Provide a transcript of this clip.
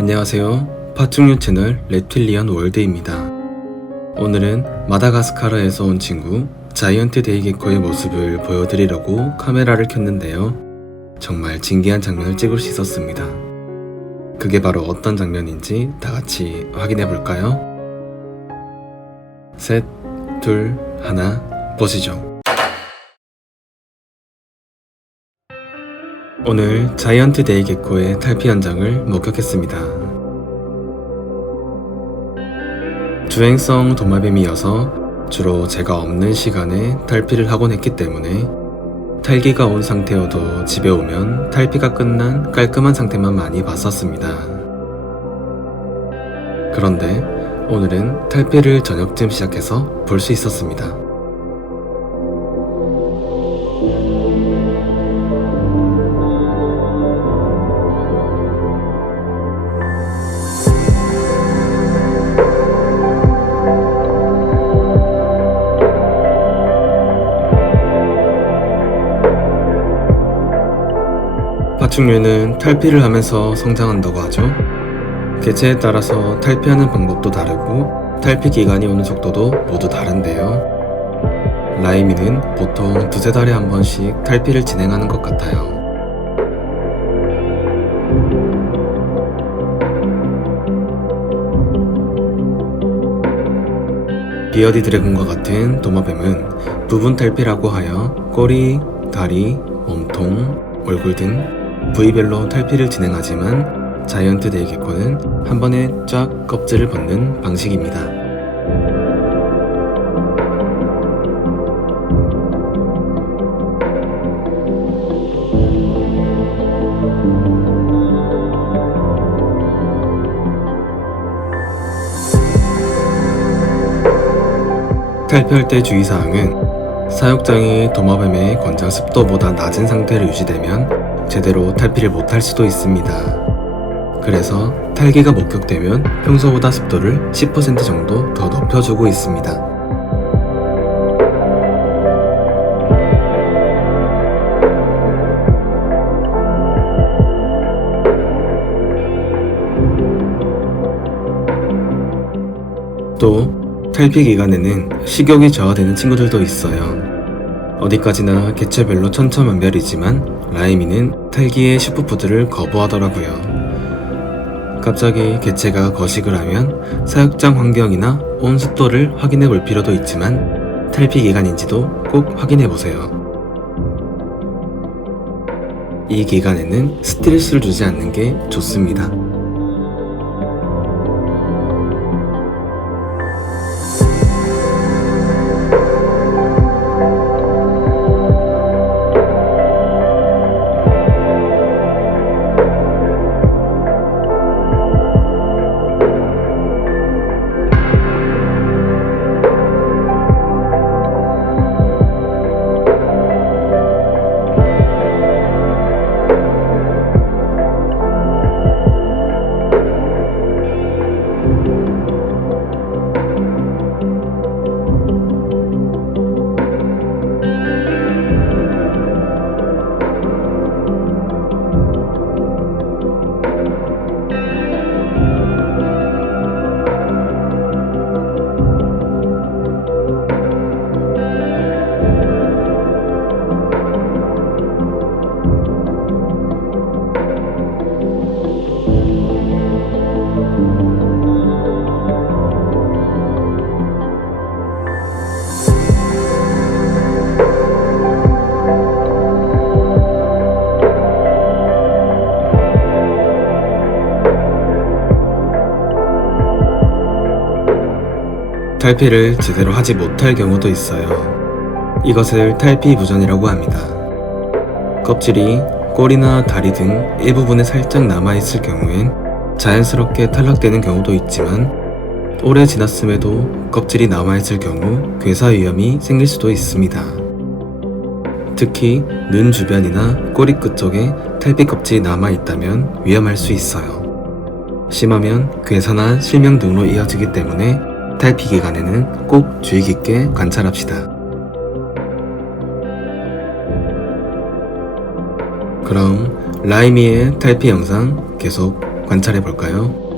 안녕하세요. 파충류 채널 reptilian 월드입니다. 오늘은 마다가스카르에서 온 친구 자이언트 데이게코의 모습을 보여드리려고 카메라를 켰는데요. 정말 진기한 장면을 찍을 수 있었습니다. 그게 바로 어떤 장면인지 다 같이 확인해 볼까요? 셋, 둘, 하나, 보시죠. 오늘 자이언트 데이게코의 탈피 현장을 목격했습니다. 주행성 도마뱀이어서 주로 제가 없는 시간에 탈피를 하곤 했기 때문에 탈기가 온 상태여도 집에 오면 탈피가 끝난 깔끔한 상태만 많이 봤었습니다. 그런데 오늘은 탈피를 저녁쯤 시작해서 볼 수 있었습니다. 파충류는 탈피를 하면서 성장한다고 하죠. 개체에 따라서 탈피하는 방법도 다르고 탈피 기간이 오는 속도도 모두 다른데요. 라이미는 보통 두세 달에 한 번씩 탈피를 진행하는 것 같아요. 비어디 드래곤과 같은 도마뱀은 부분 탈피라고 하여 꼬리, 다리, 몸통, 얼굴 등 부위별로 탈피를 진행하지만 자이언트 데이게코는 한 번에 쫙 껍질을 벗는 방식입니다. 탈피할 때 주의사항은 사육장이 도마뱀의 권장 습도보다 낮은 상태로 유지되면 제대로 탈피를 못할 수도 있습니다. 그래서 탈기가 목격되면 평소보다 습도를 10% 정도 더 높여주고 있습니다. 또 탈피 기간에는 식욕이 저하되는 친구들도 있어요. 어디까지나 개체별로 천차만별이지만 라이미는 탈기의 슈퍼푸드를 거부하더라고요. 갑자기 개체가 거식을 하면 사육장 환경이나 온 습도를 확인해 볼 필요도 있지만 탈피 기간인지도 꼭 확인해 보세요. 이 기간에는 스트레스를 주지 않는 게 좋습니다. 탈피를 제대로 하지 못할 경우도 있어요. 이것을 탈피 부전이라고 합니다. 껍질이 꼬리나 다리 등 일부분에 살짝 남아있을 경우엔 자연스럽게 탈락되는 경우도 있지만 오래 지났음에도 껍질이 남아있을 경우 괴사 위험이 생길 수도 있습니다. 특히 눈 주변이나 꼬리 끝 쪽에 탈피 껍질이 남아있다면 위험할 수 있어요. 심하면 괴사나 실명 등으로 이어지기 때문에 탈피 기간에는 꼭 주의 깊게 관찰합시다. 그럼 라이미의 탈피 영상 계속 관찰해 볼까요?